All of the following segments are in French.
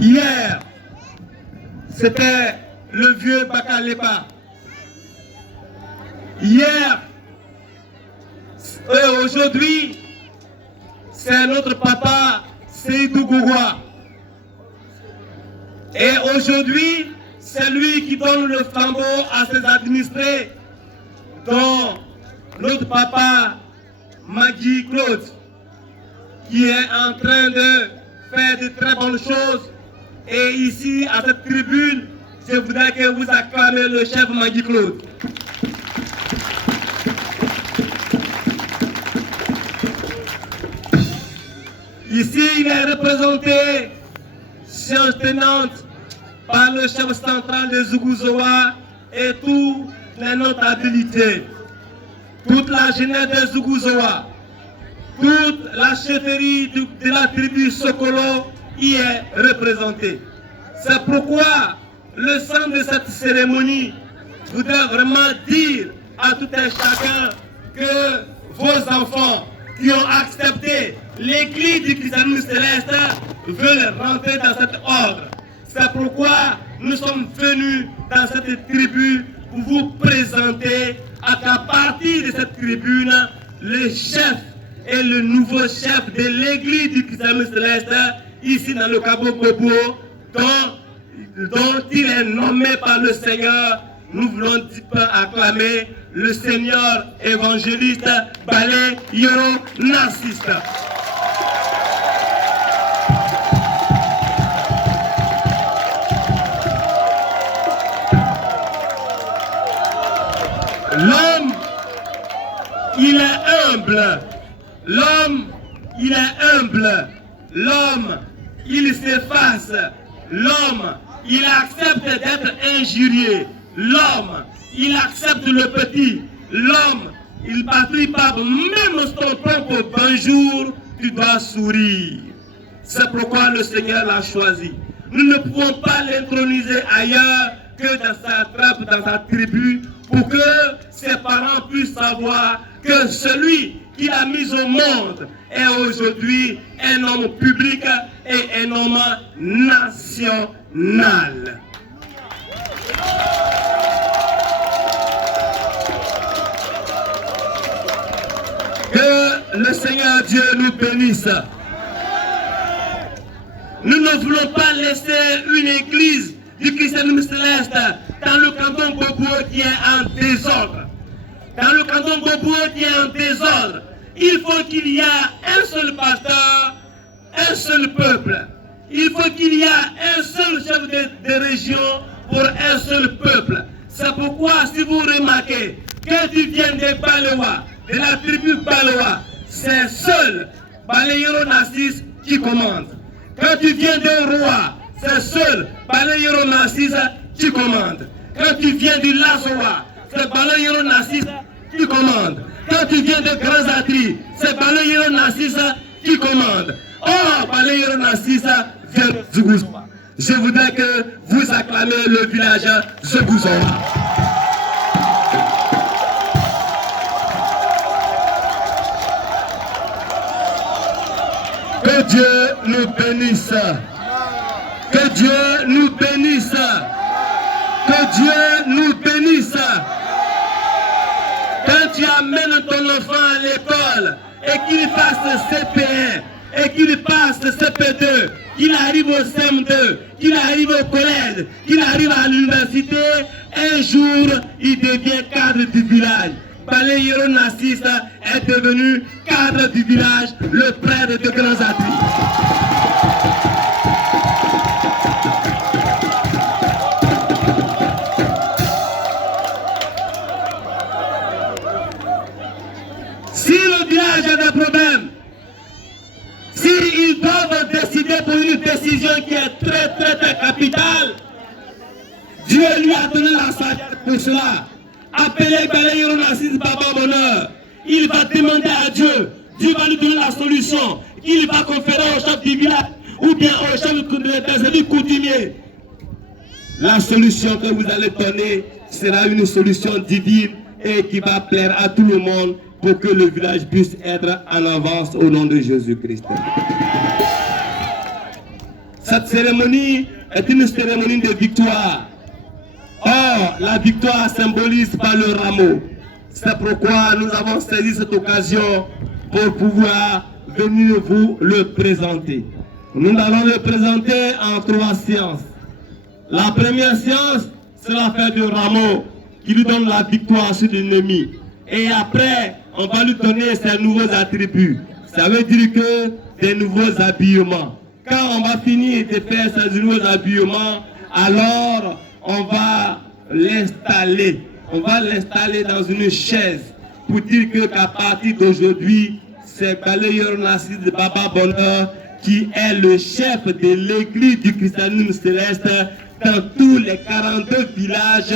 Hier, c'était le vieux Bakalepa. Hier, et aujourd'hui, c'est notre papa Seydou Gouroua. Et aujourd'hui, c'est lui qui donne le flambeau à ses administrés, dont notre papa Magui Claude, qui est en train de faire de très bonnes choses. Et ici, à cette tribune, je voudrais que vous acclamez le chef Magui Claude. Ici, il est représenté, chef tenante, par le chef central de Zouguzoa et toutes les notabilités, toute la jeunesse de Zouguzoa, toute la chefferie de la tribu Sokolo y est représentée. C'est pourquoi le centre de cette cérémonie voudrait vraiment dire à tout un chacun que vos enfants qui ont accepté l'église du christianisme céleste veulent rentrer dans cet ordre. C'est pourquoi nous sommes venus dans cette tribune pour vous présenter à partir de cette tribune le chef et le nouveau chef de l'église du christianisme céleste ici dans le Cabo Bobo, dont il est nommé par le Seigneur. Nous voulons acclamer le Seigneur évangéliste Balé Yoro Narcisse. L'homme, il est humble. L'homme, il est humble. L'homme, il s'efface. L'homme, il accepte d'être injurié. L'homme, il accepte le petit. L'homme, il ne patrouille pas. Même son propre bonjour, tu dois sourire. C'est pourquoi le Seigneur l'a choisi. Nous ne pouvons pas l'introniser ailleurs que dans sa trappe, dans sa tribu, pour que ses parents puissent savoir que celui qui l'a mis au monde est aujourd'hui un homme public et un homme national. Que le Seigneur Dieu nous bénisse. Nous ne voulons pas laisser une église du christianisme céleste dans le canton Bobo qui est en désordre. Dans le canton Bobo qui est en désordre, il faut qu'il y ait un seul pasteur, un seul peuple. Il faut qu'il y ait un seul chef de région pour un seul peuple. C'est pourquoi si vous remarquez que tu viens de Baloa, de la tribu Baloa, c'est seul Balayero Narcisse qui commande. Quand tu viens de Roi, c'est seul Balayero Narcisse qui commande. Quand tu viens du Lazoa, c'est Balayero Narcisse qui commande. Quand tu viens de Granzatri, c'est Balayero Narcisse qui commande. Oh, Balayero Narcisse vient de Zougouzwa. Je voudrais que vous acclamez le village Zougouzwa. Que Dieu nous bénisse. Que Dieu nous bénisse. Que Dieu nous bénisse. Quand tu amènes ton enfant à l'école et qu'il fasse CP1 et qu'il passe CP2, qu'il arrive au CM2, qu'il arrive au collège, qu'il arrive à l'université, un jour il devient cadre du village. Balayero Narcisse est devenu cadre du village, le prêtre de Granzatri. Si le village a des problèmes, s'ils doivent décider pour une décision qui est très capitale, Dieu lui a donné la sagesse pour cela. Appelez Balayero Narcisse Baba Bonheur. Il va demander à Dieu. Dieu va lui donner la solution. Il va conférer au chef du village ou bien au chef des coutumiers. La solution que vous allez donner sera une solution divine et qui va plaire à tout le monde pour que le village puisse être en avance au nom de Jésus-Christ. Cette cérémonie est une cérémonie de victoire. Or, la victoire symbolise par le rameau. C'est pourquoi nous avons saisi cette occasion pour pouvoir venir vous le présenter. Nous allons le présenter en 3 séances. La première séance, c'est la fête du rameau qui lui donne la victoire sur l'ennemi. Et après, on va lui donner ses nouveaux attributs. Ça veut dire que des nouveaux habillements. Quand on va finir de faire ces nouveaux habillements, alors on va l'installer. On va l'installer dans une chaise pour dire qu'à partir d'aujourd'hui, c'est Balayeur Nassid Baba Bonheur qui est le chef de l'église du christianisme céleste dans tous les 42 villages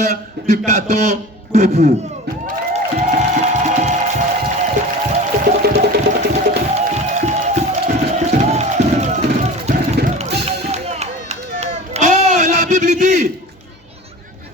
du canton Kobo. La Bible dit,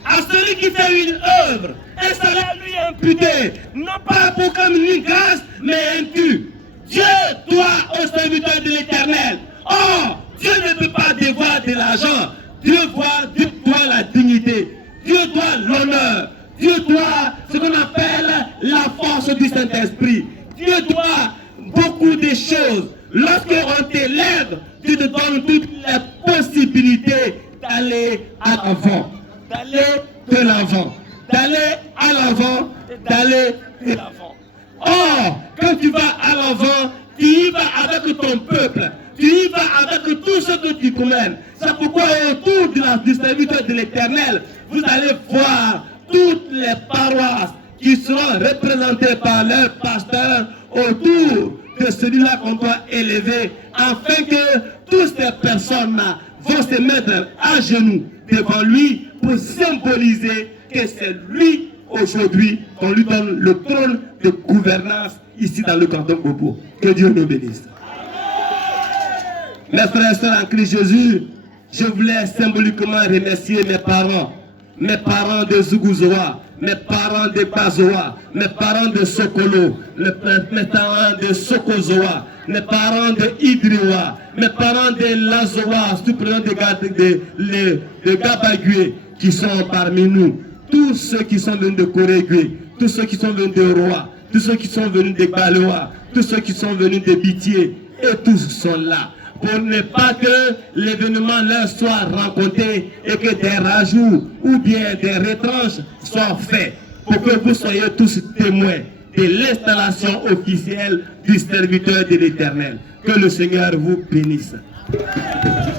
à celui qui fait une œuvre, et ça va lui imputer, non pas pour comme une grâce, mais un dû. Dieu doit au serviteur de l'Éternel. Or, Dieu ne peut pas devoir de l'argent. Dieu doit la dignité. Dieu doit l'honneur. Dieu doit ce qu'on appelle la force du Saint-Esprit. Dieu doit beaucoup de choses. Lorsqu'on t'élève, Dieu te donne toutes les possibilités d'aller à l'avant, d'aller de l'avant, d'aller à l'avant, d'aller de l'avant. Or, quand tu vas à l'avant, tu y vas avec ton peuple, tu y vas avec tout ce que tu connais. C'est pourquoi autour du serviteur de l'Éternel, vous allez voir toutes les paroisses qui seront représentées par leurs pasteurs autour de celui-là qu'on doit élever, afin que toutes ces personnes-là vont se mettre à genoux devant lui pour symboliser que c'est lui aujourd'hui qu'on lui donne le trône de gouvernance ici dans le canton Kobo. Que Dieu nous bénisse. Mes frères et sœurs en Christ Jésus, je voulais symboliquement remercier mes parents de Zouguzoa, mes parents de Bazoa, mes parents de Sokolo, mes parents de Sokozoa, mes parents de Idriwa, mes parents de Lazoa, sous-président de Gabagué, qui sont parmi nous. Tous ceux qui sont venus de Korégué, tous ceux qui sont venus de Roi, tous ceux qui sont venus de Baloa, tous ceux qui sont venus de Bitié, et tous sont là. Pour ne pas que l'événement leur soit rencontré et que des rajouts ou bien des retranches soient faits. Pour que vous soyez tous témoins de l'installation officielle du serviteur de l'Éternel. Que le Seigneur vous bénisse.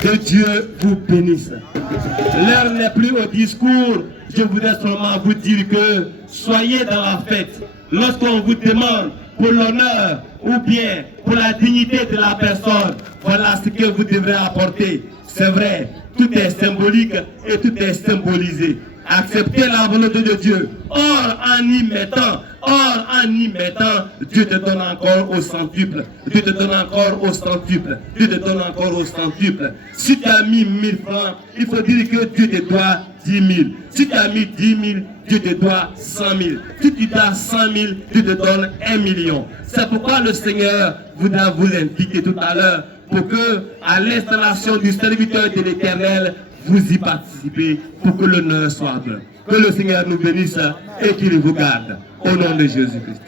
Que Dieu vous bénisse. L'heure n'est plus au discours. Je voudrais seulement vous dire que soyez dans la fête. Lorsqu'on vous demande pour l'honneur ou bien pour la dignité de la personne, voilà ce que vous devrez apporter. C'est vrai, tout est symbolique et tout est symbolisé. Acceptez la volonté de Dieu. Or, en y mettant, Dieu te donne encore au centuple. Dieu te donne encore au centuple. Dieu te donne encore au centuple. Si tu as mis 1000 francs, il faut dire que Dieu te doit 10 000. Si tu as mis 10 000, Dieu te doit 100 000. Si tu dois 100 000, Dieu te donne 1 million. C'est pourquoi le Seigneur voudra vous inviter tout à l'heure pour que, à l'installation du serviteur de l'Éternel, vous y participez pour que l'honneur soit de. Que le Seigneur nous bénisse et qu'il vous garde. Au nom de Jésus-Christ.